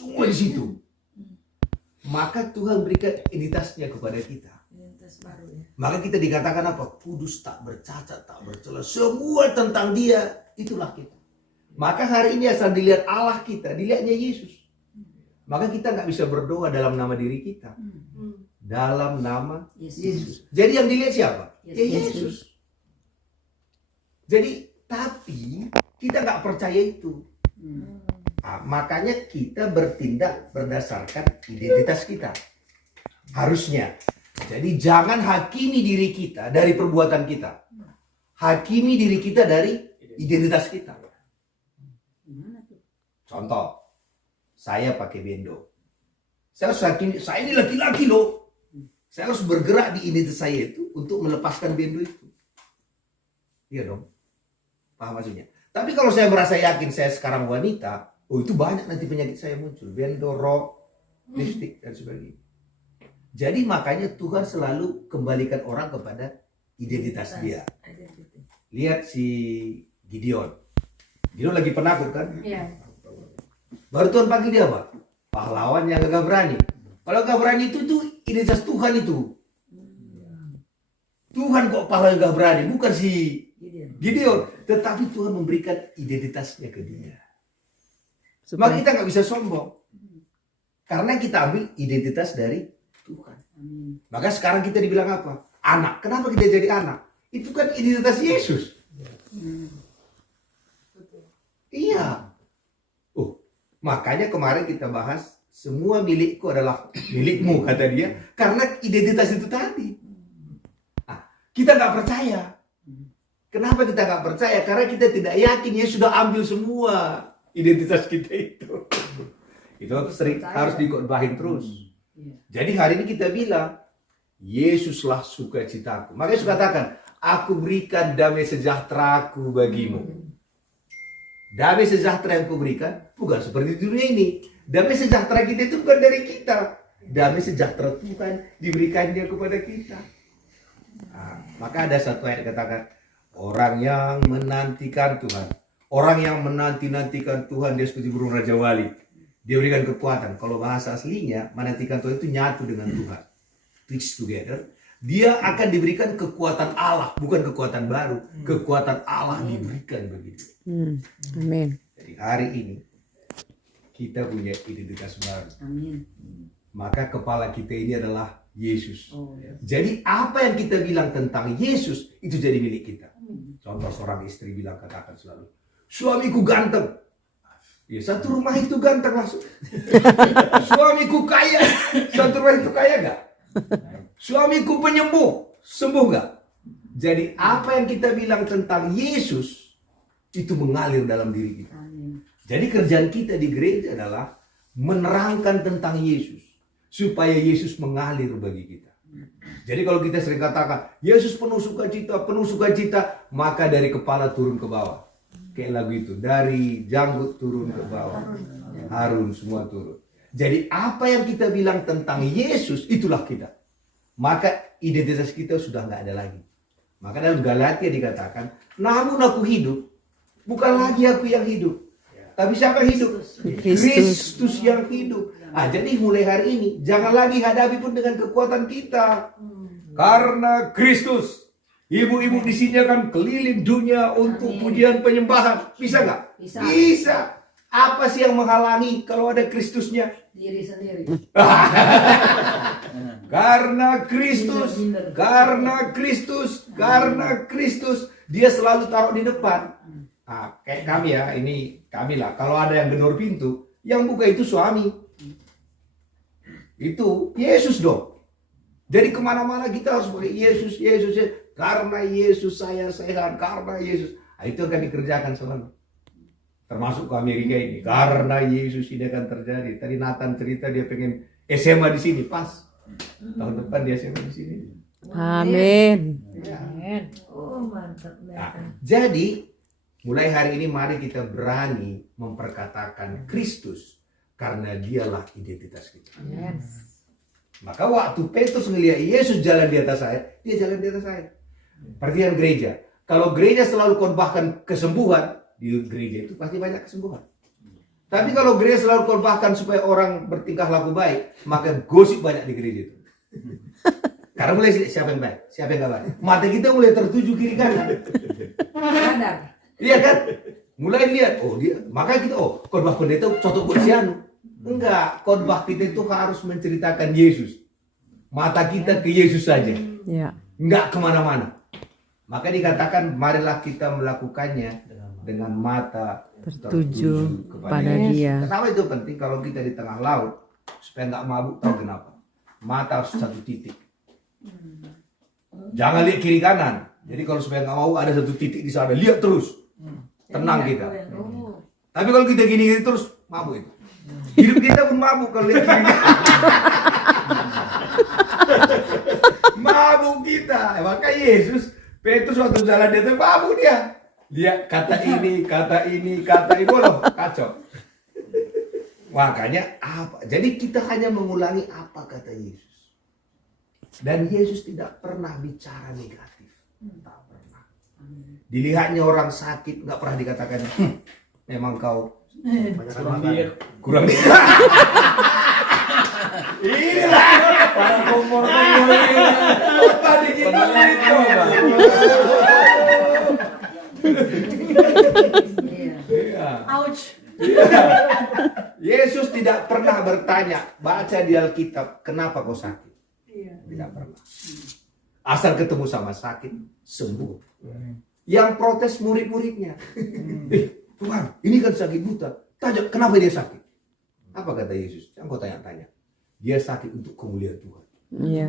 Semua di situ. Maka Tuhan berikan identitasnya kepada kita. Identitas baru ya. Maka kita dikatakan apa? Kudus, tak bercacat, tak bercela. Semua tentang Dia, itulah kita. Maka hari ini asal dilihat Allah kita, dilihatnya Yesus. Maka kita nggak bisa berdoa dalam nama diri kita. Dalam nama Yesus. Jadi yang dilihat siapa? Ya Yesus. Jadi tapi kita nggak percaya itu. Nah, makanya kita bertindak berdasarkan identitas kita. Harusnya. Jadi jangan hakimi diri kita dari perbuatan kita. Hakimi diri kita dari identitas kita. Contoh, saya pakai bendo. Saya harus hakimi, saya ini laki-laki loh. Saya harus bergerak di identitas saya itu untuk melepaskan bendo itu. Iya dong. Paham maksudnya? Tapi kalau saya merasa yakin saya sekarang wanita, oh itu banyak nanti penyakit saya muncul. Bendo, rok, lipstick, dan sebagainya. Jadi makanya Tuhan selalu kembalikan orang kepada identitas dia. Lihat si Gideon. Gideon lagi penakut kan? Iya. Baru Tuhan panggil dia apa? Pahlawan yang gak berani. Kalau gak berani itu tuh identitas Tuhan itu. Tuhan kok pahlawan yang gak berani, bukan si Gideon. Tetapi Tuhan memberikan identitasnya ke dia. Maka kita gak bisa sombong. Karena kita ambil identitas dari Tuhan. Maka sekarang kita dibilang apa? Anak. Kenapa kita jadi anak? Itu kan identitas Yesus. Iya. Makanya kemarin kita bahas semua milikku adalah milikmu, kata dia, karena identitas itu tadi. Nah, kita nggak percaya. Kenapa kita nggak percaya? Karena kita tidak yakin Yesus sudah ambil semua identitas kita itu. Itu sering harus dikotbahin terus. Jadi hari ini kita bilang Yesuslah sukacitaku. Makanya Yesus katakan, aku berikan damai sejahteraku bagimu. Damai sejahtera yang kuberikan bukan seperti dunia ini. Damai sejahtera kita itu bukan dari kita. Damai sejahtera Tuhan diberikannya kepada kita. Nah, maka ada satu ayat katakan, orang yang menantikan Tuhan, orang yang menanti-nantikan Tuhan, dia seperti burung raja wali. Dia berikan kekuatan. Kalau bahasa aslinya, menantikan Tuhan itu nyatu dengan Tuhan. Fix together. Dia akan diberikan kekuatan Allah, bukan kekuatan baru. Kekuatan Allah diberikan begitu. Amin. Jadi hari ini kita punya identitas baru. Amin. Maka kepala kita ini adalah Yesus. Jadi apa yang kita bilang tentang Yesus itu jadi milik kita. Contoh seorang istri bilang, katakan selalu, suamiku ganteng. Ya satu rumah itu ganteng langsung. Suamiku kaya, satu rumah itu kaya gak? Suamiku penyembuh, sembuh gak? Jadi apa yang kita bilang tentang Yesus itu mengalir dalam diri kita. Jadi kerjaan kita di gereja adalah menerangkan tentang Yesus supaya Yesus mengalir bagi kita. Jadi kalau kita sering katakan Yesus penuh sukacita, maka dari kepala turun ke bawah. Kayak lagu itu, dari janggut turun ke bawah, Harun semua turun. Jadi apa yang kita bilang tentang Yesus, itulah kita. Maka identitas kita sudah nggak ada lagi. Maka dalam Galatia dikatakan, namun aku hidup, bukan lagi aku yang hidup, tapi siapa yang hidup? Kristus yang hidup. Jadi mulai hari ini jangan lagi hadapi pun dengan kekuatan kita, karena Kristus. Ibu-ibu di sini akan keliling dunia untuk pujian penyembahan. Bisa nggak? Bisa. Apa sih yang menghalangi kalau ada Kristusnya? Diri sendiri. Karena Kristus, dia selalu taruh di depan. Nah, kayak kami ya, ini kami lah. Kalau ada yang gedor pintu, yang buka itu suami. Itu Yesus dong. Jadi kemana-mana kita harus pakai Yesus. Karena Yesus saya sehat, karena Yesus. Nah, itu akan dikerjakan selalu. Termasuk ke Amerika ini. Karena Yesus ini akan terjadi. Tadi Nathan cerita dia pengen SMA di sini, pas. Tahun depan dia SMA di sini. Amin. Ya. Oh mantap. Jadi mulai hari ini mari kita berani memperkatakan Kristus karena dialah identitas kita. Maka waktu Petrus melihat Yesus jalan di atas air, dia jalan di atas air. Perhatian gereja. Kalau gereja selalu khotbahkan kesembuhan, di gereja itu pasti banyak kesembuhan. Tapi kalau gereja selalu khotbahkan supaya orang bertingkah laku baik, maka gosip banyak di gereja itu. Karena mulai siapa yang baik, siapa yang gak baik. Mata kita mulai tertuju kiri kanan. Sadar. Iya kan? Mulai lihat, oh dia, maka kita, khotbah pendeta cocok buat si anu. Enggak, khotbah kita itu harus menceritakan Yesus. Mata kita ke Yesus saja, Ya. enggak kemana-mana. Maka dikatakan, marilah kita melakukannya dengan mata Tertuju kepada pada Yesus. Dia. Kenapa itu penting? Kalau kita di tengah laut, supaya nggak mabuk, tahu kenapa? Mata harus satu titik. Jangan lihat kiri kanan. Jadi kalau supaya nggak mau ada satu titik di sana, lihat terus. Tenang kita. Oh. Tapi kalau kita gini-gini terus, mabuk itu. Hidup kita pun mabuk kalau lihat kiri kanan. Mabuk kita. Maka Yesus, Petrus waktu jalan dia tuh mabuk dia. Lihat kata ini, loh, kacau. Makanya apa? Jadi kita hanya mengulangi apa kata Yesus. Dan Yesus tidak pernah bicara negatif. Tak pernah. Dilihatnya orang sakit, nggak pernah dikatakan, memang kau kurang diet. Inilah para kompor apa digital itu. Iya. Ouch. Yesus tidak pernah bertanya, baca di Alkitab, kenapa kau sakit? Tidak pernah. Asal ketemu sama sakit, sembuh. Yang protes murid-muridnya. Tuhan, ini kan sakit buta. Tanya, kenapa dia sakit? Apa kata Yesus? Yang kau tanya-tanya. Dia sakit untuk kemuliaan Tuhan. Iya.